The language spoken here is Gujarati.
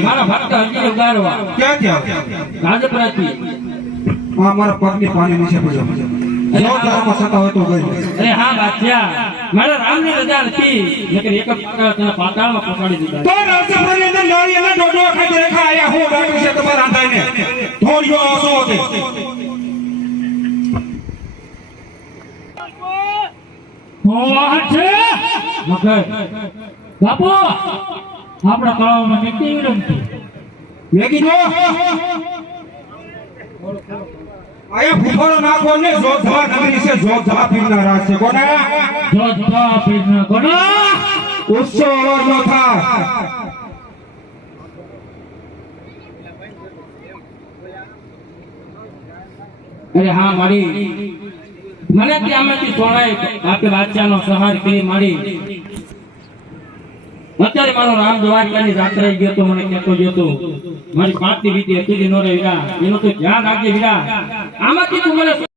મારા ભક્ત હજી ઉગારવા ક્યાં રાજપરાથી મારા પગની પાણી નીચે પડ્યો જો તારામાં સતા હોય તો ગઈ અરે હા બાદશાહ મારા રામની રજા હતી નકર એક તને પાતાળમાં પહોંચાડી દીધા તો રાજપરાની અંદર નાળી અને ડોડો ખાઈ રેખા આયા હું બાકી છે તમારા આંધાઈને થોડીઓ ઓસો છે મગર બાપુ આપણા તળાવમાં મેકી રમતી મેકી દો આયા ફૂફાડો નાખો ને જોધવા નગરી છે જોધવા પીરના રાજ છે કોના જોધવા પીરના કોના ઉત્સવ અવાજ નો થા અરે હા મારી મને ત્યાંમાંથી છોડાય બાપે બાદશાહનો સહાર કરી મારી અત્યારે મારો રામ દ્વારકાની જાત્રા ગયો તો મને કહેતો ગયો તો મારી પાંચની વીતી હતી નો રે વીરા એનો તો ધ્યાન રાખજે વીરા આમાંથી તું મને